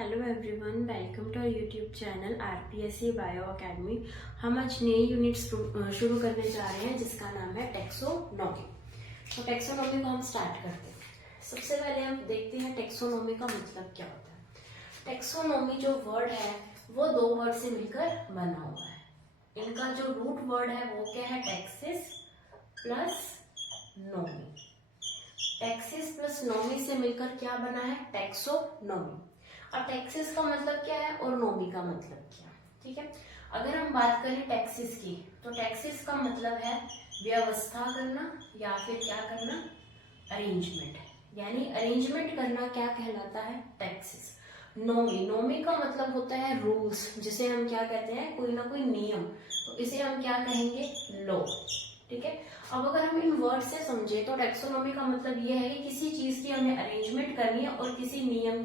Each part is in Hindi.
Hello everyone, welcome to our YouTube channel RPSC bio academy. हम आज नई यूनिट शुरू करने जा रहे हैं जिसका नाम है टेक्सोनॉमी। तो टेक्सोनॉमी को हम स्टार्ट करते हैं। सबसे पहले हम देखते हैं टेक्सोनॉमी का मतलब क्या होता है। टेक्सोनॉमी जो वर्ड है वो दो वर्ड से मिलकर बना हुआ है। इनका जो रूट वर्ड है वो क्या है, Texas plus Nomi. Texas plus Nomi से मिलकर क्या बना है, टेक्सोनॉमी। अब टेक्सिस का मतलब क्या है और नोमी का मतलब क्या, ठीक है। अगर हम बात करें टेक्सिस की, तो टेक्सिस का मतलब है व्यवस्था करना या फिर क्या करना, अरेंजमेंट। यानी अरेंजमेंट करना क्या कहलाता है, टेक्सिस। नोमी का मतलब होता है रूल्स, जिसे हम क्या कहते हैं, कोई ना कोई नियम। तो इसे हम क्या कहेंगे, लॉ, ठीक है। अब अगर हम इन वर्ड से समझे तो टेक्सोनॉमी का मतलब ये है कि किसी चीज की हमें अरेंजमेंट करनी है और किसी नियम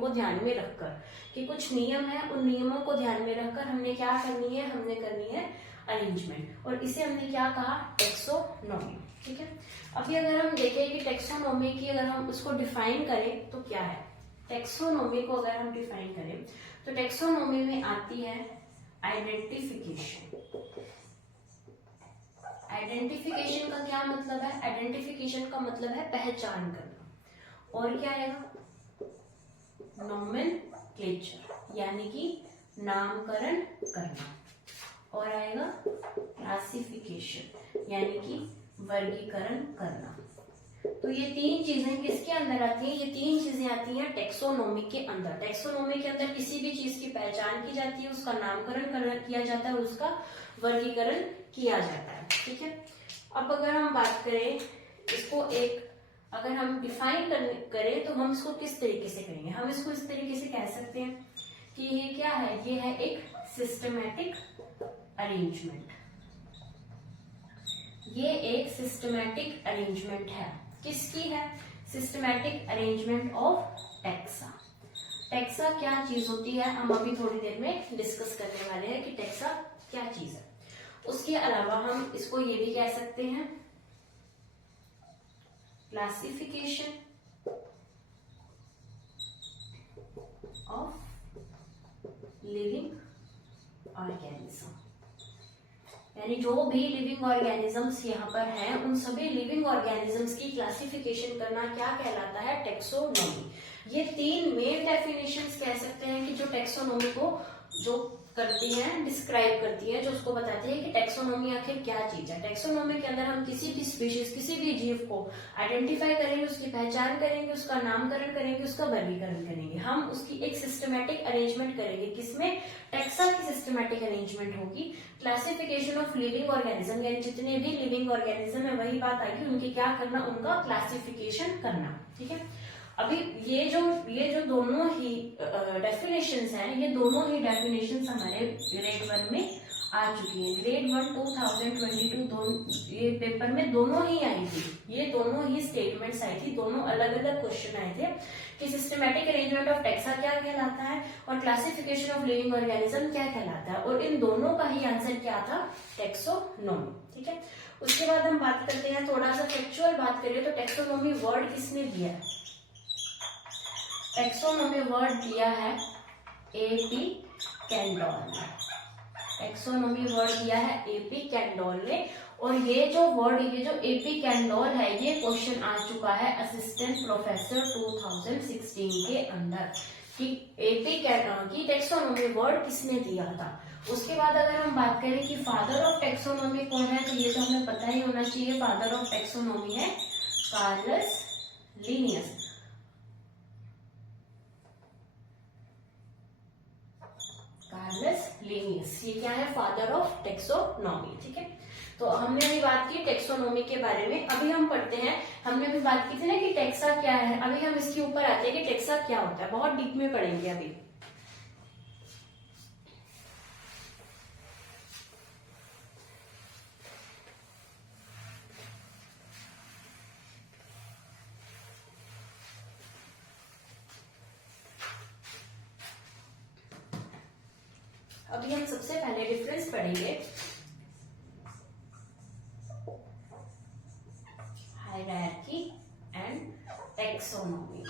को ध्यान में रखकर, कि कुछ नियम है, उन नियमों को ध्यान में रखकर हमने क्या करनी है, हमने करनी है अरेंजमेंट। और इसे हमने क्या कहा, टेक्सोनॉमी, ठीक है। अभी अगर हम देखें कि टेक्सोनॉमी की अगर हम उसको डिफाइन करें तो क्या है, टेक्सोनॉमी को अगर हम डिफाइन करें तो टेक्सोनॉमी में आती है आइडेंटिफिकेशन। आइडेंटिफिकेशन का क्या मतलब है, आइडेंटिफिकेशन का मतलब है पहचान करना। और क्या आएगा, नोमेनक्लेचर यानी कि नामकरण करना। और आएगा क्लासिफिकेशन यानी कि वर्गीकरण करना। तो ये तीन चीजें किसके अंदर आती हैं, ये तीन चीजें आती हैं टेक्सोनॉमी के अंदर। टेक्सोनॉमी के अंदर किसी भी चीज की पहचान की जाती है, उसका नामकरण किया जाता है, उसका वर्गीकरण किया जाता है, ठीक है। अब अगर हम बात करें इसको अगर हम डिफाइन करें तो हम इसको किस तरीके से करेंगे, हम इसको इस तरीके से कह सकते हैं कि ये क्या है, ये है एक सिस्टमैटिक अरेंजमेंट। ये एक सिस्टमैटिक अरेंजमेंट है, किसकी है, systematic arrangement of taxa. Taxa क्या चीज होती है, हम अभी थोड़ी देर में डिस्कस करने वाले हैं कि टेक्सा क्या चीज है। उसके अलावा हम इसको ये भी कह सकते हैं क्लासिफिकेशन ऑफ लिविंग ऑर्गेनिज्म। यानी जो भी लिविंग ऑर्गेनिजम्स यहाँ पर हैं, उन सभी लिविंग ऑर्गेनिजम्स की क्लासिफिकेशन करना क्या कहलाता है, टेक्सोनॉमी। ये तीन मेन डेफिनेशंस कह सकते हैं कि जो टेक्सोनॉमी को जो करती हैं, डिस्क्राइब करती है, जो उसको बताती है कि टेक्सोनॉमी आखिर क्या चीज है। टेक्सोनॉमी के अंदर हम किसी भी स्पीशीज, किसी भी जीव को आइडेंटिफाई करेंगे, उसकी पहचान करेंगे, उसका नामकरण करेंगे, उसका वर्गीकरण करेंगे। हम उसकी एक सिस्टमैटिक अरेंजमेंट करेंगे, किसमें, टेक्सा की सिस्टमैटिक अरेंजमेंट होगी। क्लासिफिकेशन ऑफ लिविंग ऑर्गेनिज्म, यानी जितने भी लिविंग ऑर्गेनिज्म है वही बात आएगी, उनकी क्या करना, उनका क्लासिफिकेशन करना, ठीक है। अभी ये जो दोनों ही डेफिनेशंस हैं, ये दोनों ही डेफिनेशंस हमारे ग्रेड 1 में आ चुकी हैं। ग्रेड 1 2022 ये पेपर में दोनों ही आई थी, ये दोनों ही स्टेटमेंट्स आई थी, दोनों अलग अलग क्वेश्चन आए थे कि सिस्टमैटिक अरेंजमेंट ऑफ टेक्सा क्या कहलाता है और क्लासिफिकेशन ऑफ लिविंग ऑर्गेनिज्म क्या कहलाता है। और इन दोनों का ही आंसर क्या था, टेक्सोनॉमी, ठीक है। उसके बाद हम बात करते हैं, थोड़ा सा फैक्चुअल बात करिए तो टेक्सोनॉमी वर्ड किसने दिया है, टेक्सोनॉमी वर्ड दिया है एपी कैंडोल ने। टेक्सोनॉमी वर्ड दिया है एपी कैंडोल ने। और ये जो एपी कैंडोल है, ये क्वेश्चन आ चुका है असिस्टेंट प्रोफेसर 2016 के अंदर कि एपी की टेक्सोनॉमी वर्ड किसने दिया था। उसके बाद अगर हम बात करें कि फादर ऑफ टेक्सोनॉमी कौन है, तो ये तो हमें पता ही होना चाहिए, फादर ऑफ टेक्सोनॉमी है कार्लस लिनियस। कार्लस लिनियस, ये क्या है, फादर ऑफ टेक्सोनॉमी, ठीक है। तो हमने अभी बात की टेक्सोनॉमी के बारे में। अभी हम पढ़ते हैं, हमने अभी बात की थी ना कि टेक्सा क्या है, अभी हम इसके ऊपर आते हैं कि टेक्सा क्या होता है, बहुत डीप में पढ़ेंगे अभी। अभी हम सबसे पहले डिफरेंस पढ़ेंगे हायरार्की एंड टेक्सोनॉमी।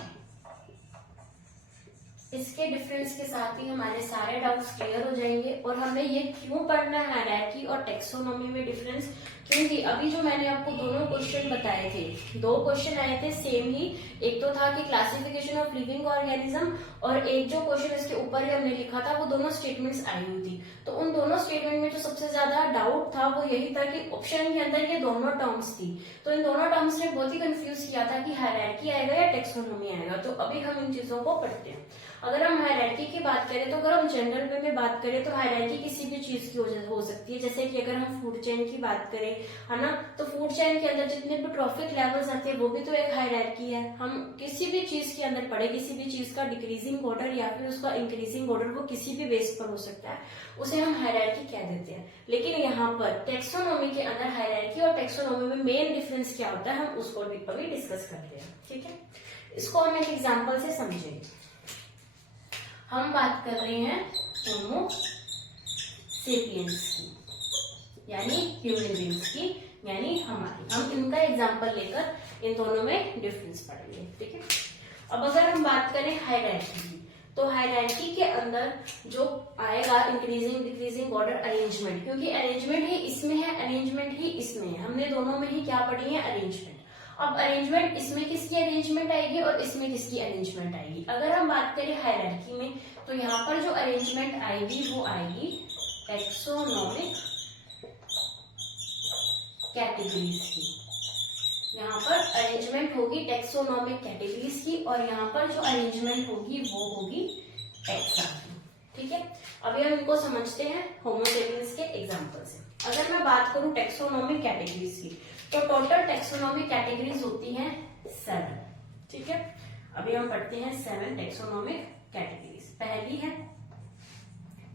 इसके डिफरेंस के साथ ही हमारे सारे डाउट्स क्लियर हो जाएंगे। और हमें ये क्यों पढ़ना है हायरार्की और टेक्सोनॉमी में डिफरेंस, क्योंकि अभी जो मैंने आपको दोनों क्वेश्चन बताए थे, 2 क्वेश्चन आए थे सेम ही। एक तो था कि क्लासिफिकेशन ऑफ लिविंग ऑर्गेनिज्म, और एक जो क्वेश्चन इसके ऊपर ही हमने लिखा था वो दोनों स्टेटमेंट्स आई हुई थी। तो उन दोनों स्टेटमेंट में जो सबसे ज्यादा डाउट था वो यही था कि ऑप्शन के अंदर ये दोनों टर्म्स थी, तो इन दोनों टर्म्स ने बहुत ही कंफ्यूज किया था कि हायरार्की आएगा या टेक्सोनॉमी आएगा। तो अभी हम इन चीजों को पढ़ते हैं। अगर हम हायरार्की की बात करें तो अगर हम जनरल वे में बात करें तो हायरार्की किसी भी चीज की हो सकती है। जैसे कि अगर हम फूड चेन की बात करें, है ना, तो फूड चेन के अंदर जितने भी ट्रॉफिक लेवल्स आते हैं वो भी तो एक हायरार्की है। हम किसी भी चीज के अंदर पढ़े, किसी भी चीज का डिक्रीजिंग ऑर्डर या फिर उसका इंक्रीजिंग ऑर्डर वो किसी भी बेस पर हो सकता है, उसे हम हायरार्की कह देते हैं। लेकिन यहाँ पर टेक्सोनॉमी के अंदर हायरार्की और टेक्सोनॉमी में मेन डिफरेंस क्या होता है हम उसको भी अभी डिस्कस करते हैं। ठीक है, इसको हम एक एग्जाम्पल से समझेंगे। हम बात कर रहे हैं होमो सेपियंस की, यानी ह्यूमन बींग्स की, यानी हमारी। हम इनका एग्जांपल लेकर इन दोनों में डिफरेंस पढ़ेंगे। ठीक है, अब अगर हम बात करें हायरार्की की, तो हायरार्की के अंदर जो आएगा इंक्रीजिंग डिक्रीजिंग ऑर्डर अरेंजमेंट, क्योंकि अरेंजमेंट ही इसमें है, अरेंजमेंट ही इसमें है। हमने दोनों में ही क्या पढ़ी है, अरेंजमेंट। अब अरेंजमेंट इसमें किसकी अरेंजमेंट आएगी और इसमें किसकी अरेंजमेंट आएगी। अगर हम बात करें हायरार्की में, तो यहाँ पर जो अरेंजमेंट आएगी वो आएगी टेक्सोनोमिक कैटेगरीज की। यहाँ पर अरेंजमेंट होगी टेक्सोनोमिक कैटेगरीज की, और यहाँ पर जो अरेंजमेंट होगी वो होगी टैक्सा की। ठीक है, अभी हम इनको समझते हैं होमो सेपियंस के एग्जांपल से। अगर मैं बात करूं टेक्सोनोमिक कैटेगरीज की, तो टोटल टेक्सोनोमिक कैटेगरीज होती हैं 7। ठीक है, अभी हम पढ़ते हैं 7 टेक्सोनोमिक कैटेगरीज। पहली है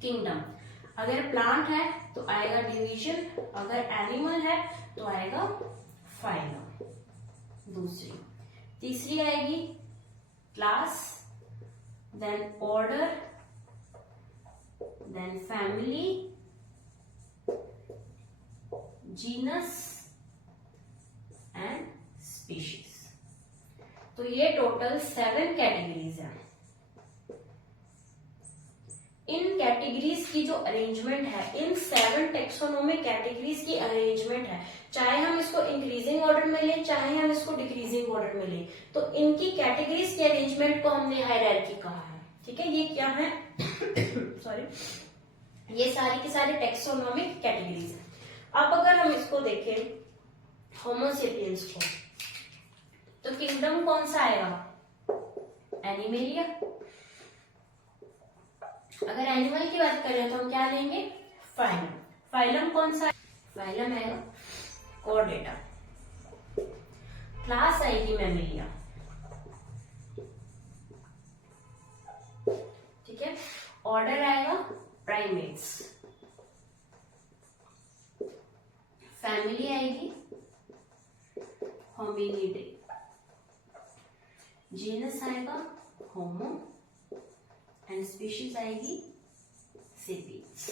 किंगडम। अगर प्लांट है तो आएगा डिवीजन, अगर एनिमल है तो आएगा फाइलम। दूसरी, तीसरी आएगी class, then order, then family, genus and species. तो ये टोटल 7 कैटेगरीज हैं। इन कैटेगरीज की जो अरेंजमेंट है, इन 7 टेक्सोनोमिक कैटेगरीज की अरेंजमेंट है, चाहे हम इसको इंक्रीजिंग ऑर्डर में लें चाहे हम इसको डिक्रीजिंग ऑर्डर में लें, तो इनकी कैटेगरीज के अरेंजमेंट को हमने हायरार्की कहा है। ठीक है, ये क्या है सॉरी, ये सारी की सारी टेक्सोनोमिक कैटेगरीज है। अब अगर हम इसको देखें होमो सेपियंस को, तो किंगडम कौन सा आएगा, एनिमेलिया। अगर एनिमल की बात करें तो हम क्या लेंगे, फाइलम। फाइलम कौन सा, फाइलम आएगा कॉर्डेटा। क्लास आएगी मैमेलिया। ठीक है, ऑर्डर आएगा प्राइमेट्स। फैमिली आएगी होमिनिडे। जीनस आएगा होमो एंड स्पीशीज आएगी सेपियंस।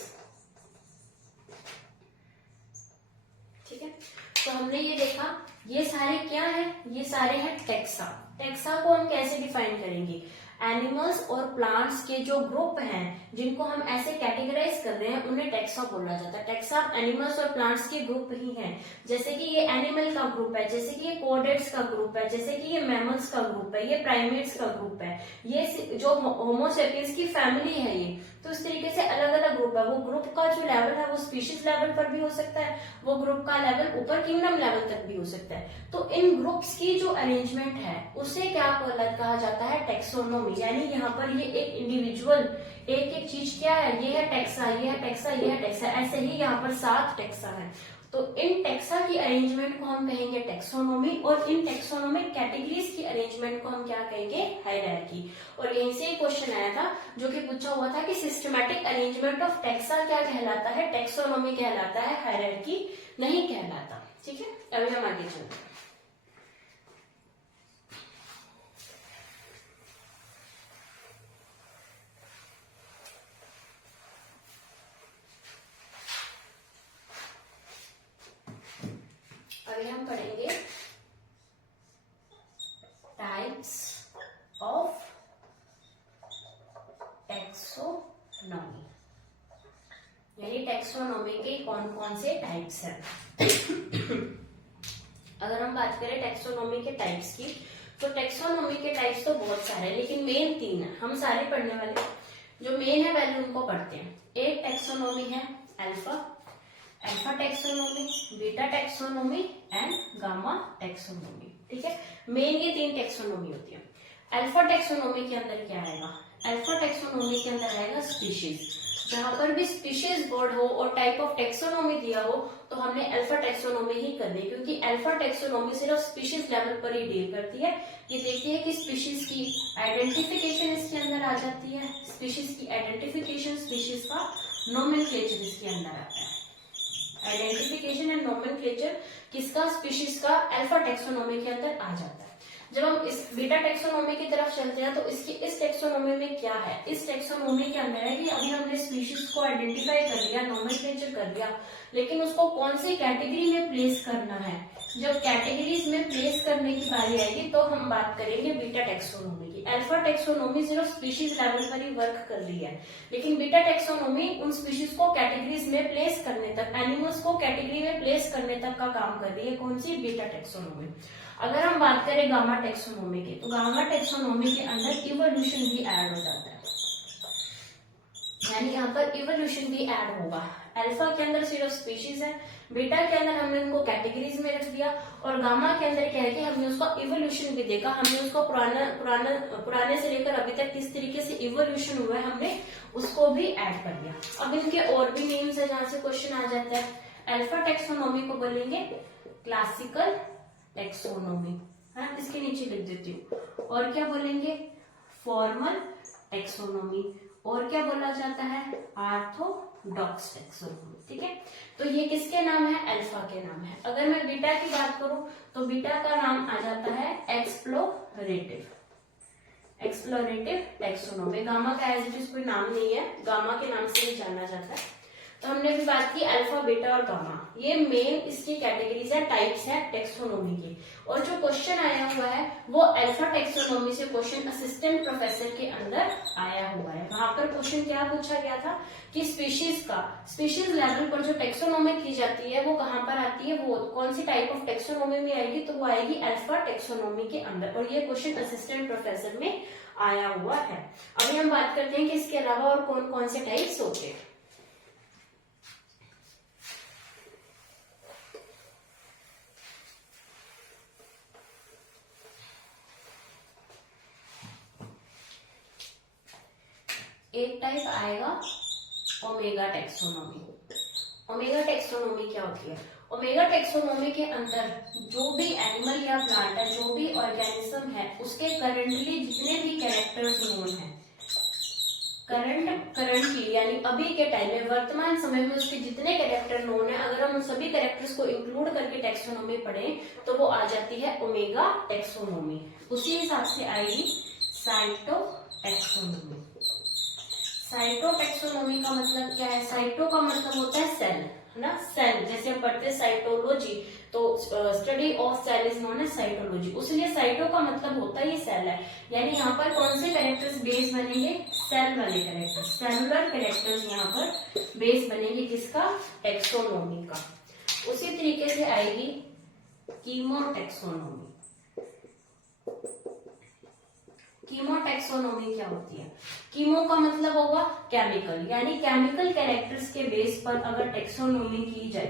ठीक है, तो हमने ये देखा ये सारे क्या है, ये सारे हैं टेक्सा। टेक्सा को हम कैसे डिफाइन करेंगे, एनिमल्स और प्लांट्स के जो ग्रुप हैं जिनको हम ऐसे कैटेगराइज कर रहे हैं उन्हें टेक्सा बोला जाता है। टेक्सा एनिमल्स और प्लांट्स के ग्रुप ही हैं। जैसे कि ये एनिमल का ग्रुप है, जैसे कि ये कॉर्डेट्स का ग्रुप है, जैसे कि ये मैमल्स का ग्रुप है, ये प्राइमेट्स का ग्रुप है, ये जो होमो सेपियंस की फैमिली है ये। तो इस तरीके से अलग अलग ग्रुप है। वो ग्रुप का जो लेवल है वो स्पीशीज लेवल पर भी हो सकता है, वो ग्रुप का लेवल ऊपर किंगडम लेवल तक भी हो सकता है। तो इन ग्रुप्स की जो अरेंजमेंट है उसे क्या कहा जाता है, टेक्सोनोमी। यानी यहाँ पर ये एक इंडिविजुअल एक एक चीज क्या है, ये है टेक्सा, ये है टेक्सा, ये है टेक्सा, ऐसे ही यहाँ पर 7 टेक्सा है। तो इन टेक्सा की अरेंजमेंट को हम कहेंगे टेक्सोनोमी, और इन टेक्सोनोमिक कैटेगरीज की अरेंजमेंट को हम क्या कहेंगे, हायरार्की। और यहीं से एक क्वेश्चन आया था जो कि पूछा हुआ था कि सिस्टमैटिक अरेंजमेंट ऑफ टेक्सा क्या कहलाता है, टेक्सोनोमी कहलाता है, हायरार्की नहीं कहलाता। ठीक है, अभी हम आगे चलते हैं। अभी हम पढ़ेंगे टाइप्स ऑफ टेक्सोनॉमी के कौन कौन से टाइप्स हैं। अगर हम बात करें टेक्सोनॉमी के टाइप्स की, तो टेक्सोनॉमी के टाइप्स तो बहुत सारे हैं, लेकिन मेन 3 है। हम सारे पढ़ने वाले जो मेन है पहले उनको पढ़ते हैं। एक टेक्सोनॉमी है alpha taxonomy, beta taxonomy and gamma taxonomy. ठीक है, मेन ये 3 टेक्सोनॉमी होती है। अल्फा टेक्सोनॉमी के अंदर क्या आएगा? अल्फा टेक्सोनॉमी के अंदर आएगा स्पीशीज। जहां पर भी स्पीशीज वर्ड हो और टाइप ऑफ टेक्सोनॉमी दिया हो तो हमने अल्फा टेक्सोनॉमी ही करनी, क्योंकि अल्फा टेक्सोनॉमी सिर्फ स्पीशीज लेवल पर ही डील करती है। ये देखिए कि स्पीशीज की आइडेंटिफिकेशन इसके अंदर आ जाती है, स्पीशीज की आइडेंटिफिकेशन, स्पीशीज का नोमेनक्लेचर इसके अंदर आता है। आइडेंटिफिकेशन एंड नोमेनक्लेचर किसका? स्पीशीज का अल्फा टेक्सोनॉमी के अंदर आ जाता है। जब हम इस बीटा टेक्सोनॉमी की तरफ चलते हैं तो इसकी इस टेक्सोनॉमी में क्या है? इस टेक्सोनॉमी के अंदर है कि अभी हमने स्पीशीज को आइडेंटिफाई कर लिया, नोमेनक्लेचर कर लिया, लेकिन उसको कौन सी कैटेगरी में प्लेस करना है। जब कैटेगरीज में प्लेस करने की बारी आएगी तो हम बात करेंगे बीटा टेक्सोनॉमी की। अल्फा टेक्सोनॉमी सिर्फ स्पीशीज लेवल पर ही वर्क कर रही है, लेकिन बीटा टेक्सोनॉमी उन स्पीशीज को कैटेगरीज में प्लेस करने तक, एनिमल्स को कैटेगरी में प्लेस करने तक का काम कर रही है। कौन सी? Beta taxonomy. अगर हम बात करें गामा टेक्सोनॉमी की, तो गामा टेक्सोनॉमी के अंदर इवोल्यूशन भी ऐड हो जाता है, यानी यहाँ पर इवोल्यूशन भी ऐड होगा। अल्फा के अंदर सिर्फ स्पीशीज है, बीटा के अंदर हमने उनको कैटेगरीज में रख दिया, और गामा के अंदर क्या है कि हमने उसका इवोल्यूशन भी देखा। हमने उसको पुराने से लेकर अभी तक किस तरीके से इवोल्यूशन हुआ है हमने उसको भी ऐड कर दिया। अब इनके और भी नेम्स है जहां से क्वेश्चन आ जाता है। अल्फा टेक्सोनॉमी को बोलेंगे क्लासिकल टेक्सोनॉमी, है ना, इसके नीचे लिख देती हूँ। और क्या बोलेंगे? Formal taxonomy. और क्या बोला जाता है? Orthodox taxonomy. ठीक है, तो ये किसके नाम है? अल्फा के नाम है। अगर मैं बीटा की बात करूं तो बीटा का नाम आ जाता है एक्सप्लोरेटिव टेक्सोनॉमी। गामा का एज इट इज कोई नाम नहीं है, गामा के नाम से ही जाना जाता है। तो हमने भी बात की अल्फा, बीटा और गामा, ये मेन इसकी कैटेगरीज है, टाइप्स है टेक्सोनॉमी की। और जो क्वेश्चन आया हुआ है वो अल्फा टेक्सोनॉमी से क्वेश्चन असिस्टेंट प्रोफेसर के अंदर आया हुआ है। वहां पर क्वेश्चन क्या पूछा गया था कि स्पीशीज लेवल पर जो टेक्सोनॉमी की जाती है वो कहाँ पर आती है, वो कौन सी टाइप ऑफ टेक्सोनॉमी में आएगी? तो वो आएगी अल्फा टेक्सोनॉमी के अंदर, और ये क्वेश्चन असिस्टेंट प्रोफेसर में आया हुआ है। अभी हम बात करते हैं कि इसके अलावा और कौन कौन से टाइप्स होते हैं। एक टाइप आएगा ओमेगा टेक्सोनॉमी। ओमेगा टेक्सोनॉमी क्या होती है? ओमेगा टेक्सोनॉमी के अंदर जो भी एनिमल या प्लांट है, जो भी ऑर्गेनिज्म है, उसके करंटली जितने भी कैरेक्टर्स नोन है, करंटली यानी अभी के टाइम में, वर्तमान समय में उसके जितने कैरेक्टर नोन है, अगर हम उन सभी कैरेक्टर्स को इंक्लूड करके टेक्सोनॉमी पढ़ें तो वो आ जाती है ओमेगा टेक्सोनॉमी। उसी हिसाब से आएगी साइटो टेक्सोनॉमी। साइटो टेक्सोनॉमी का मतलब क्या है? साइटो का मतलब होता है सेल, है ना, सेल। जैसे हम पढ़ते हैं साइटोलॉजी, तो study of cell is known as cytology. उसलिए साइटो का मतलब होता ही सेल है, यानी यहाँ पर कौन से कैरेक्टर्स बेस बनेंगे? सेल वाले कैरेक्टर्स, सेलुलर कैरेक्टर्स यहाँ पर बेस बनेंगे। किसका? टेक्सोनॉमी का। उसी तरीके से आएगी कीमोटेक्सोनॉमी। कीमोटेक्सोनॉमी क्या होती है? कीमो का मतलब होगा केमिकल, यानी केमिकल कैरेक्टर्स के बेस पर अगर टेक्सोनॉमी की जाए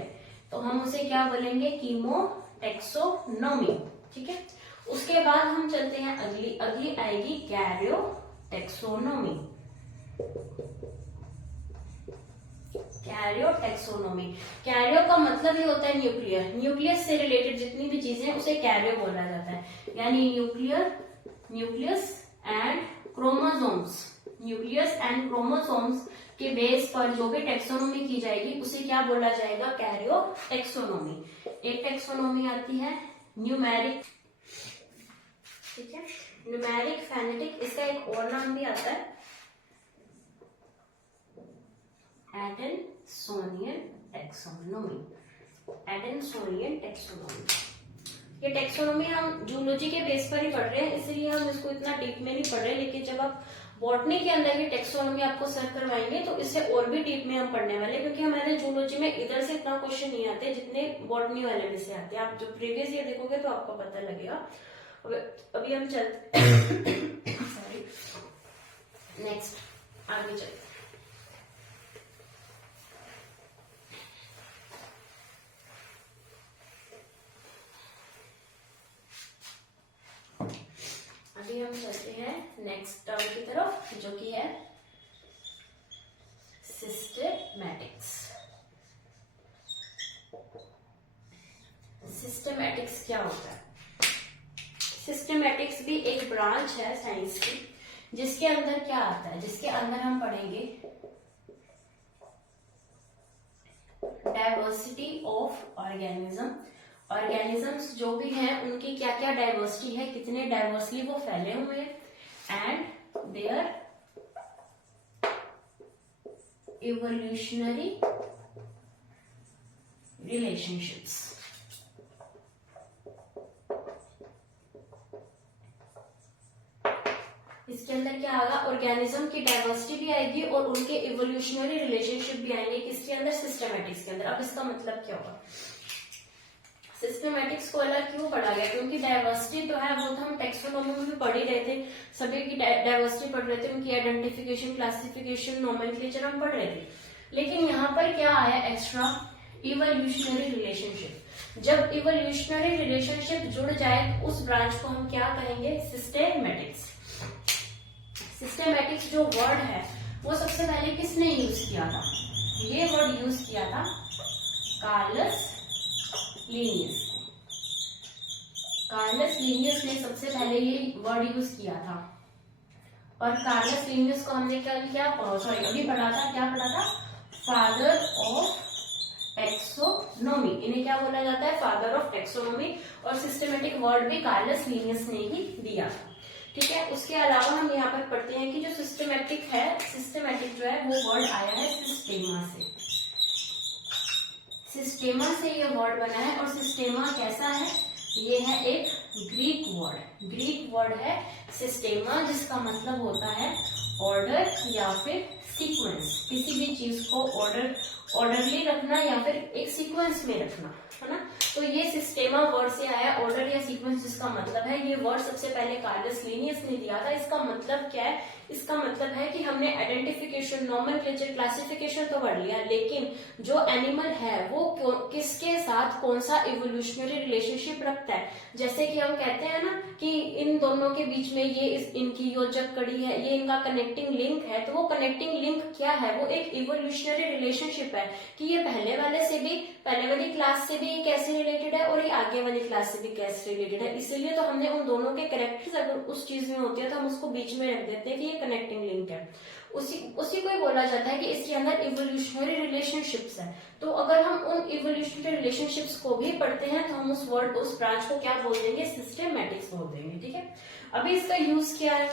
तो हम उसे क्या बोलेंगे? कीमोटेक्सोनॉमी। ठीक है, उसके बाद हम चलते हैं अगली आएगी कैरियोटेक्सोनॉमी। कैरियो का मतलब ही होता है न्यूक्लियर। न्यूक्लियस से रिलेटेड जितनी भी चीजें उसे कैरियो बोला जाता है, यानी न्यूक्लियस एंड क्रोमोसोम्स के बेस पर जो भी टेक्सोनॉमी की जाएगी उसे क्या बोला जाएगा? कैरियोटेक्सोनॉमी। एक टेक्सोनॉमी आती है न्यूमेरिक, ठीक है, न्यूमेरिक फेनेटिक, इसका एक और नाम भी आता है एडेनसोनियन टेक्सोनॉमी। ये टेक्सोनोमी हम जूलॉजी के बेस पर ही पढ़ रहे हैं, इसलिए हम इसको इतना डीप में नहीं पढ़ रहे, लेकिन जब आप बॉटनी के अंदर ये टेक्सोनोमी आपको सर करवाएंगे तो इससे और भी डीप में हम पढ़ने वाले, क्योंकि हमारे जूलॉजी में इधर से इतना क्वेश्चन नहीं आते जितने बॉटनी वाले में से आते हैं। आप जो प्रीवियस ईयर देखोगे तो आपको पता लगेगा। अभी हम चलते सॉरी नेक्स्ट आगे चलते। अभी हम चलते हैं नेक्स्ट टर्म की तरफ, जो कि है सिस्टेमैटिक्स। सिस्टेमैटिक्स क्या होता है? सिस्टेमैटिक्स भी एक ब्रांच है साइंस की, जिसके अंदर क्या आता है, जिसके अंदर हम पढ़ेंगे डाइवर्सिटी ऑफ ऑर्गेनिज्म। ऑर्गेनिजम्स जो भी हैं उनकी क्या क्या डाइवर्सिटी है, कितने डाइवर्सली वो फैले हुए हैं, एंड देयर इवोल्यूशनरी रिलेशनशिप्स। इसके अंदर क्या आएगा, ऑर्गेनिज्म की डाइवर्सिटी भी आएगी और उनके इवोल्यूशनरी रिलेशनशिप भी आएंगे किसके अंदर, सिस्टेमैटिक्स के अंदर। अब इसका मतलब क्या होगा, सिस्टेमैटिक्स को अलग क्यों पढ़ा गया, क्योंकि डाइवर्सिटी तो है, वो तो हम टेक्सोनोमी में भी पढ़ ही रहे थे, सभी की डाइवर्सिटी पढ़ रहे थे, उनकी आइडेंटिफिकेशन, क्लासिफिकेशन, नोमेनक्लेचर हम पढ़ रहे थे। लेकिन यहाँ पर क्या आया एक्स्ट्रा, इवोल्यूशनरी रिलेशनशिप। जब इवोल्यूशनरी रिलेशनशिप जुड़ जाए तो उस ब्रांच को हम क्या कहेंगे, सिस्टेमैटिक्स। सिस्टेमैटिक्स जो वर्ड है वो सबसे पहले किसने यूज किया था, ये वर्ड यूज किया था कार्लस लीनियस। कार्लस लीनियस ने सबसे पहले ये वर्ड यूज किया था, और कार्लस लीनियस को हमने क्या सॉरी अभी पढ़ा था, क्या पढ़ा था, फादर ऑफ टेक्सोनोमी। इन्हें क्या बोला जाता है, फादर ऑफ टेक्सोनोमी। और सिस्टेमेटिक वर्ड भी कार्लस लीनियस ने ही दिया था, ठीक है। उसके अलावा हम यहाँ पर पढ़ते हैं कि जो सिस्टेमेटिक है, सिस्टेमेटिक जो है वो वर्ड आया है सिस्टेमा से। सिस्टेमा से ये वर्ड बना है, और सिस्टेमा कैसा है, ये है एक ग्रीक वर्ड। ग्रीक वर्ड है सिस्टेमा, जिसका मतलब होता है ऑर्डर या फिर सीक्वेंस। किसी भी चीज को ऑर्डरली रखना या फिर एक सीक्वेंस में रखना, है ना। तो ये सिस्टेमा वर्ड से आया, ऑर्डर या सीक्वेंस जिसका मतलब है। ये वर्ड सबसे पहले कार्लस लीनियस ने दिया था। इसका मतलब क्या है, इसका मतलब है कि हमने आइडेंटिफिकेशन, नोमेनक्लेचर, क्लासिफिकेशन तो पढ़ लिया, लेकिन जो एनिमल है वो किसके साथ कौन सा इवोल्यूशनरी रिलेशनशिप रखता है। जैसे कि हम कहते हैं ना कि इन दोनों के बीच में ये इनकी योजक कड़ी है, ये इनका कनेक्टिंग लिंक है। तो वो कनेक्टिंग लिंक क्या है, वो एक इवोल्यूशनरी रिलेशनशिप है कि ये पहले वाली क्लास से भी कैसे रिलेटेड है और ये आगे वाली क्लास से भी कैसे रिलेटेड है। इसीलिए तो हमने उन दोनों के कैरेक्टर्स अगर उस चीज में होती है तो हम उसको बीच में रख देते हैं कि ये कनेक्टिंग लिंक है। उसी को ही बोला जाता है कि इसके अंदर इवोल्यूशनरी रिलेशनशिप्स है। तो अगर हम उन इवोल्यूशनरी रिलेशनशिप्स को भी पढ़ते हैं तो हम उस ब्रांच को क्या बोल देंगे, सिस्टेमैटिक्स बोल देंगे, ठीक है। अभी इसका यूज क्या है,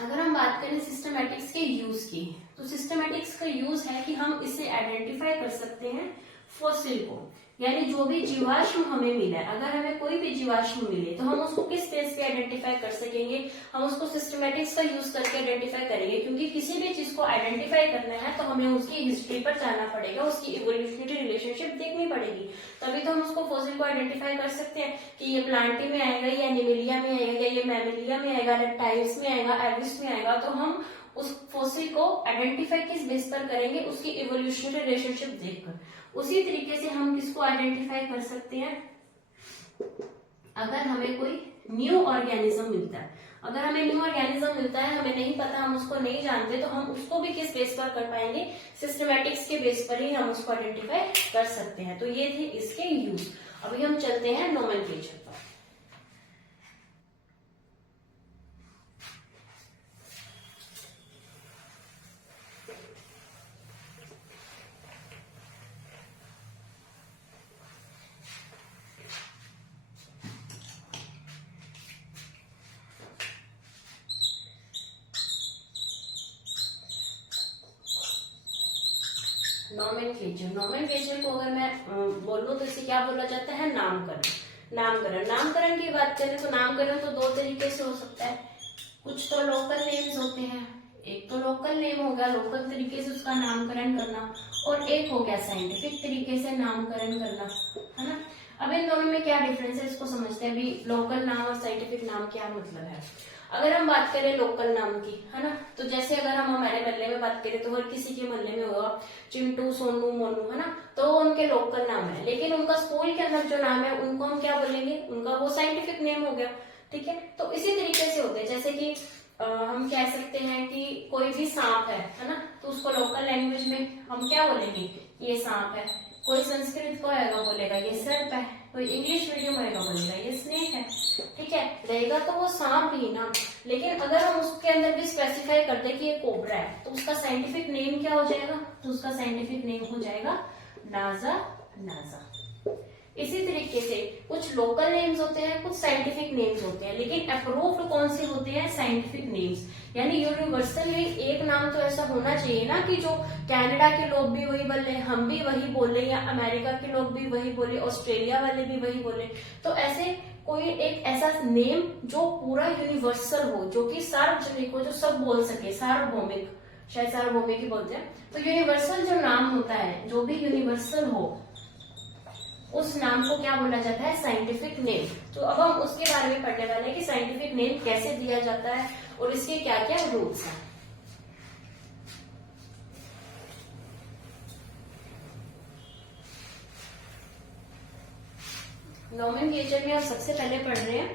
अगर हम बात करें सिस्टेमैटिक्स के यूज की, तो सिस्टेमैटिक्स का यूज है कि हम इसे आइडेंटिफाई कर सकते हैं फॉसिल को, यानी जो भी जीवाश्म हमें मिला है, अगर हमें कोई भी जीवाश्म मिले तो हम उसको किस बेस पे आइडेंटिफाई कर सकेंगे, हम उसको सिस्टेमैटिक्स का यूज करके आइडेंटिफाई करेंगे। क्योंकि किसी भी चीज को आइडेंटिफाई करना है तो हमें उसकी हिस्ट्री पर जाना पड़ेगा, उसकी इवोल्यूशनरी रिलेशनशिप देखनी पड़ेगी, तभी तो हम उसको फॉसिल को आइडेंटिफाई कर सकते हैं कि ये प्लांटी में आएगा, या एनिमेलिया में आएगा, या ये मैमेलिया में आएगा, रेप्टाइल्स में आएगा, एविस में आएगा। तो हम उस फॉसिल को आइडेंटिफाई किस बेस पर करेंगे, उसकी इवोल्यूशनरी रिलेशनशिप देखकर। उसी तरीके से हम किसको आइडेंटिफाई कर सकते हैं, अगर हमें कोई न्यू ऑर्गेनिज्म मिलता है, अगर हमें न्यू ऑर्गेनिज्म मिलता है, हमें नहीं पता, हम उसको नहीं जानते, तो हम उसको भी किस बेस पर कर पाएंगे, सिस्टेमैटिक्स के बेस पर ही हम उसको आइडेंटिफाई कर सकते हैं। तो ये थे इसके यूज। अभी हम चलते हैं नोमेनक्लेचर पर। नोमेनक्लेचर को अगर मैं बोलूं तो इसे क्या बोला जाता है, नामकरण। नामकरण, नामकरण की बात करें तो नामकरण तो दो तरीके से हो सकता है। कुछ तो लोकल नेम्स होते हैं, एक तो लोकल नेम हो गया, लोकल तरीके से उसका नामकरण करना, और एक हो गया साइंटिफिक तरीके से नामकरण करना, है ना। अब इन दोनों में क्या डिफरेंस है इसको समझते हैं। अभी लोकल नाम और साइंटिफिक नाम क्या मतलब है। अगर हम बात करें लोकल नाम की, है ना, तो जैसे अगर हम हमारे मोहल्ले में बात करें तो हर किसी के मोहल्ले में होगा चिंटू, सोनू, मोनू, है ना, तो उनके लोकल नाम है। लेकिन उनका स्कूल के अंदर जो नाम है उनको हम क्या बोलेंगे, उनका वो साइंटिफिक नेम हो गया, ठीक है। तो इसी तरीके से होते हैं, जैसे कि हम कह सकते हैं कि कोई भी सांप है ना, तो उसको लोकल लैंग्वेज में हम क्या बोलेंगे, ये सांप है। कोई संस्कृत को आएगा बोलेगा ये सर्प है, कोई इंग्लिश मीडियम आएगा बोलेगा ये स्नेक है, ठीक है, रहेगा तो वो सांप ही ना। लेकिन अगर हम उसके अंदर भी स्पेसिफाई कर दे कि ये कोबरा है, तो उसका साइंटिफिक नेम क्या हो जाएगा, तो उसका साइंटिफिक नेम हो जाएगा नाजा, नाजा। इसी तरीके से कुछ लोकल नेम्स होते हैं, कुछ साइंटिफिक नेम्स होते हैं, लेकिन अप्रूव्ड कौन से होते हैं, साइंटिफिक नेम्स। यानी यूनिवर्सली एक नाम तो ऐसा होना चाहिए ना कि जो कनाडा के लोग भी वही बोले, हम भी वही बोले, या अमेरिका के लोग भी वही बोले, ऑस्ट्रेलिया वाले भी वही बोले। तो ऐसे कोई एक ऐसा नेम जो पूरा यूनिवर्सल हो, जो कि सार्वजनिक हो, जो सब बोल सके, सार्वभौमिक, शायद सार्वभौमिक ही बोलते हैं। तो यूनिवर्सल जो नाम होता है, जो भी यूनिवर्सल हो, उस नाम को क्या बोला जाता है, साइंटिफिक नेम। तो अब हम उसके बारे में पढ़ने वाले हैं कि साइंटिफिक नेम कैसे दिया जाता है और इसके क्या क्या रूल्स हैं। नोमेनक्लेचर में आप सबसे पहले पढ़ रहे हैं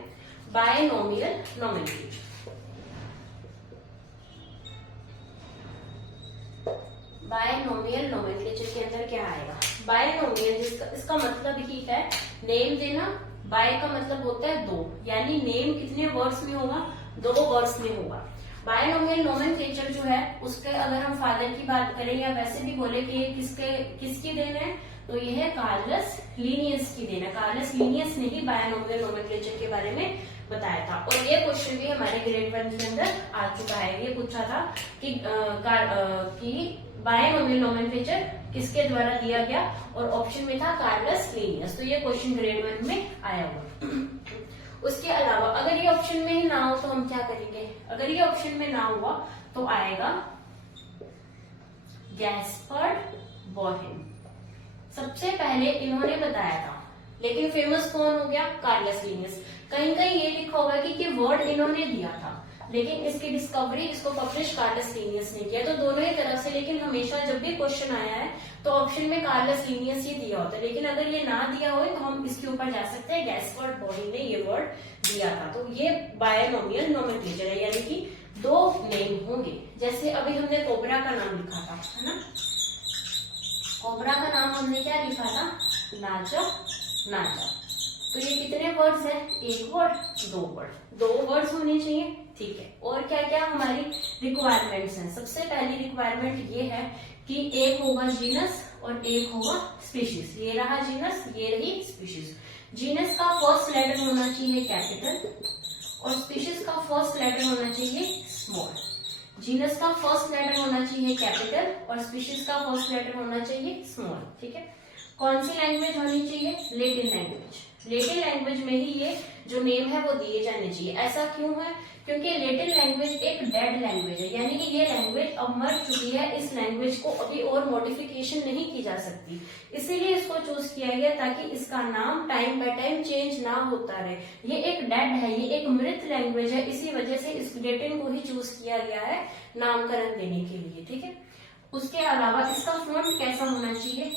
बायनोमियल नोमेनक्लेचर। बायनोमियल नोमेनक्लेचर के अंदर क्या आएगा, बायनोमियल इसका मतलब ही है नेम देना। बाय का मतलब होता है दो, यानी नेम कितने वर्ड्स में होगा, दो वर्ड्स में होगा। बायनोमियल नोमेनक्लेचर जो है उसके अगर हम फादर की बात करें या वैसे भी बोले कि ये किसकी देन है, तो ये है कार्लस लीनियस की देन है। कार्लस लीनियस ने ही बायनोमियल नोमेनक्लेचर के बारे में बताया था। और ये क्वेश्चन भी हमारे ग्रेड 1 के अंदर आ चुका है। ये पूछा था कि बायनोमियल नोमेनक्लेचर किसके द्वारा दिया गया, और ऑप्शन में था कार्लस लीनियस। तो ये क्वेश्चन ग्रेड 1 में आया हुआ। उसके अलावा अगर ये ऑप्शन में ही ना हो तो हम क्या करेंगे, अगर ये ऑप्शन में ना हुआ तो आएगा गैस्पर्ड बोहेम। सबसे पहले इन्होंने बताया था, लेकिन फेमस कौन हो गया, कार्लस लीनियस। कहीं कहीं ये लिखा होगा कि वर्ड इन्होंने दिया था, लेकिन इसकी डिस्कवरी, इसको पब्लिश कार्लस लीनियस ने किया। तो दोनों ही तरफ से, लेकिन हमेशा जब भी क्वेश्चन आया है तो ऑप्शन में कार्लस लीनियस ही दिया होता है। लेकिन अगर ये ना दिया हो तो हम इसके ऊपर जा सकते हैं, गैस्पर्ड बोहेम ने ये वर्ड दिया था। तो ये बायनोमियल नोमेनक्लेचर है, यानी कि दो नेम होंगे। जैसे अभी हमने कोबरा का नाम लिखा था, है ना, कोबरा का नाम हमने क्या लिखा था, नाजा, नाजा। तो ये कितने वर्ड्स हैं, एक वर्ड, दो वर्ड, दो वर्ड्स होने चाहिए, ठीक है। और क्या क्या हमारी रिक्वायरमेंट्स हैं। सबसे पहली रिक्वायरमेंट ये है कि एक होगा जीनस और एक होगा स्पीशीज। ये रहा जीनस, ये रही स्पीशीज। जीनस का फर्स्ट लेटर होना चाहिए कैपिटल और स्पीशीज का फर्स्ट लेटर होना चाहिए स्मॉल। जीनस का फर्स्ट लेटर होना चाहिए कैपिटल और स्पीशीज का फर्स्ट लेटर होना चाहिए स्मॉल, ठीक है। कौन सी लैंग्वेज होनी चाहिए, लैटिन लैंग्वेज। लैटिन लैंग्वेज में ही ये जो नेम है वो दिए जाने चाहिए। ऐसा क्यों है, क्योंकि लैटिन लैंग्वेज एक डेड लैंग्वेज है, यानी कि ये लैंग्वेज अब मर चुकी है। इस लैंग्वेज को अभी और मॉडिफिकेशन नहीं की जा सकती, इसीलिए इसको चूज किया गया ताकि इसका नाम टाइम बाय टाइम चेंज ना होता रहे। ये एक डेड है, ये एक मृत लैंग्वेज है, इसी वजह से इस लैटिन को ही चूज किया गया है नामकरण देने के लिए, ठीक है। उसके अलावा इसका फॉन्ट कैसा होना चाहिए,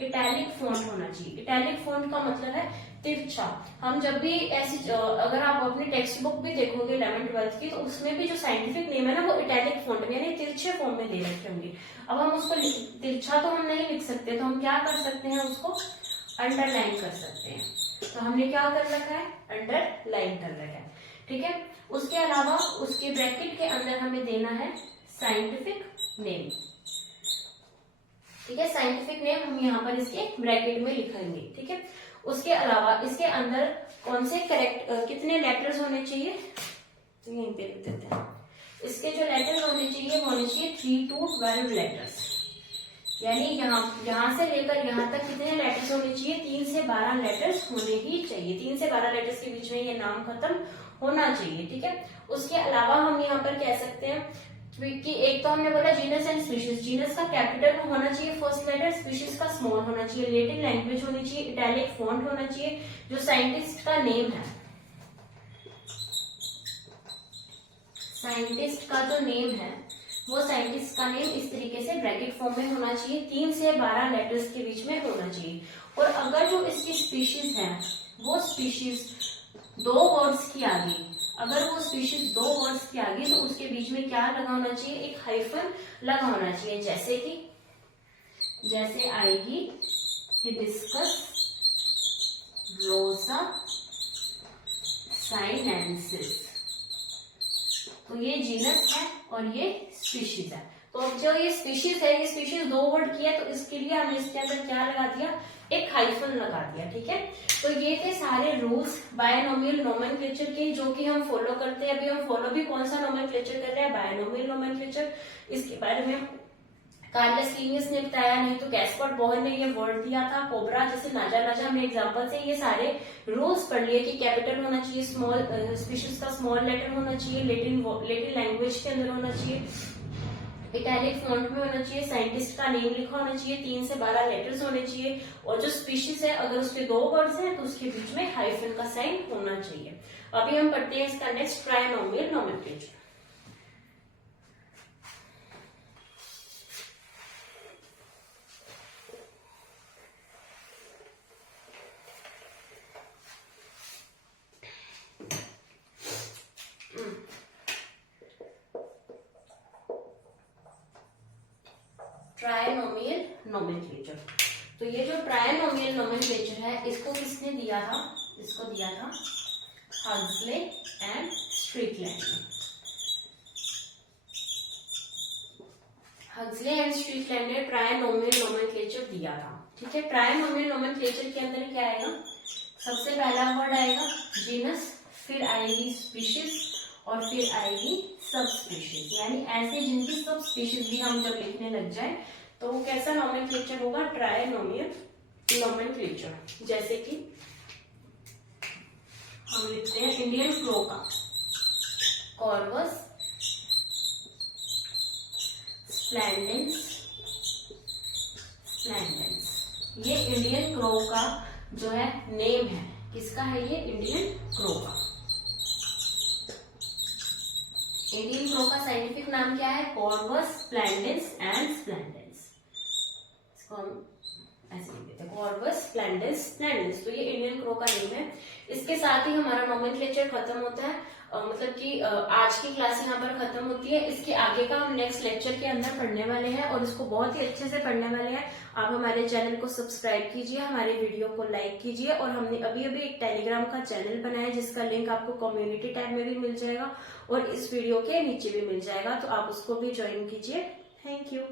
इटैलिक फॉन्ट होना चाहिए। इटैलिक फॉन्ट का मतलब है तिरछा। हम जब भी ऐसी, अगर आप अपनी टेक्स्ट बुक भी देखोगे 11th 12th की, तो उसमें भी जो साइंटिफिक नेम है ना वो इटैलिक फॉन्ट में यानी तिरछे फॉर्म में दे रखे होंगे। अब हम उसको तिरछा तो हम नहीं लिख सकते, तो हम क्या कर सकते हैं, उसको अंडरलाइन कर सकते हैं। तो हमने क्या कर रखा है, अंडरलाइन कर रखा है, ठीक है। उसके अलावा उसके ब्रैकेट के अंदर हमें देना है साइंटिफिक नेम, ठीक है। साइंटिफिक नेम हम यहाँ पर इसके ब्रैकेट में लिखेंगे, ठीक है। उसके अलावा इसके अंदर कौन से कितने लेटर्स होने चाहिए, तो यहीं पे लिख देते हैं। इसके जो लेटर्स होने चाहिए वो होने चाहिए 3 to 12 लेटर्स, यानी यहाँ से लेकर यहाँ तक कितने लेटर्स होने चाहिए? 3 से 12 लेटर्स होने ही चाहिए। 3 से 12 लेटर्स के बीच में ये नाम खत्म होना चाहिए, ठीक है। उसके अलावा हम यहाँ पर कह सकते हैं कि एक तो हमने बोला जीनस एंड स्पीशीज, जीनस का कैपिटल होना चाहिए फर्स्ट लेटर, स्पीशीज का स्मॉल होना चाहिए, लैटिन लैंग्वेज होनी चाहिए, इटैलिक फॉन्ट होना चाहिए, जो साइंटिस्ट का नेम है, साइंटिस्ट का जो नेम है वो साइंटिस्ट का नेम इस तरीके से ब्रैकेट फॉर्म में होना चाहिए, 3 से 12 लेटर्स के बीच में होना चाहिए। और अगर जो इसकी स्पीशीज है वो स्पीशीज 2 वर्ड्स की आ गई, अगर वो स्पीशीज 2 वर्ड्स की आ गई तो उसके बीच में क्या लगा होना चाहिए? एक हाइफन लगा होना चाहिए। जैसे आएगी हिबिस्कस, रोसा, साइनेंसिस, तो ये जीनस है और ये स्पीशीज है। तो अब जो ये स्पीशीज है, ये स्पीशीज 2 वर्ड की है, तो इसके लिए हमने इसके अंदर क्या लगा दिया? एक हाइफन लगा दिया, ठीक है। तो ये थे सारे रूल्स बायनोमियल नोमेनक्लेचर के, जो कि हम फॉलो करते हैं। अभी हम फॉलो भी कौन सा नोमेनक्लेचर कर रहे हैं? Binomial nomenclature. इसके बारे में कार्लस लिनियस ने बताया, नहीं तो गैस्पर्ड बोहर ने ये वर्ड दिया था, कोबरा, जैसे नाजा हमने एग्जांपल से ये सारे रूल्स पढ़ लिए कि कैपिटल होना चाहिए, स्मॉल स्पीशीज का स्मॉल लेटर होना चाहिए, लेटिन लैंग्वेज के अंदर होना चाहिए, इटैलिक फॉन्ट में होना चाहिए, साइंटिस्ट का नेम लिखा होना चाहिए, 3 से 12 लेटर्स होने चाहिए, और जो स्पीशीज है अगर उसके 2 वर्ड्स हैं तो उसके बीच में हाइफन का साइन होना चाहिए। अभी हम पढ़ते हैं इसका नेक्स्ट ट्रायनोमियल नोमेनक्लेचर। ट्रायनोमियल नोमेनक्लेचर। तो ये जो ट्रायनोमियल नोमेनक्लेचर है इसको किसने दिया था? इसको दिया था हक्सले एंड स्ट्रीकलैंड ने। हक्सले एंड स्ट्रीकलैंड ने ट्रायनोमियल नोमेनक्लेचर दिया था, ठीक है। ट्रायनोमियल नोमेनक्लेचर के अंदर क्या आएगा? सबसे पहला वर्ड आएगा जीनस, फिर आएगी स्पीशीज और फिर आएगी सब स्पीशीज, यानी ऐसे जिनकी सब स्पीशीज भी हम जब लिखने लग जाए तो वो कैसा नोमेनक्लेचर होगा? Trinomial nomenclature. जैसे कि हम लिखते हैं इंडियन क्रो का कॉर्वस स्प्लेंडेंस, ये इंडियन क्रो का जो है नेम है, किसका है ये? इंडियन क्रो का। इंडियन क्रो का साइंटिफिक नाम क्या है? Corvus splendens and splendens. इसको हम ऐसे लिख देते हैं, कॉर्वस स्प्लेंडेंस स्प्लेंडेंस। तो ये इंडियन क्रो का नेम है। इसके साथ ही हमारा नोमेनक्लेचर खत्म होता है, मतलब कि आज की क्लास यहाँ पर खत्म होती है। इसके आगे का हम नेक्स्ट लेक्चर के अंदर पढ़ने वाले हैं और इसको बहुत ही अच्छे से पढ़ने वाले हैं। आप हमारे चैनल को सब्सक्राइब कीजिए, हमारे वीडियो को लाइक कीजिए, और हमने अभी अभी एक टेलीग्राम का चैनल बनाया जिसका लिंक आपको कम्युनिटी टैब में भी मिल जाएगा और इस वीडियो के नीचे भी मिल जाएगा, तो आप उसको भी ज्वाइन कीजिए। Thank you.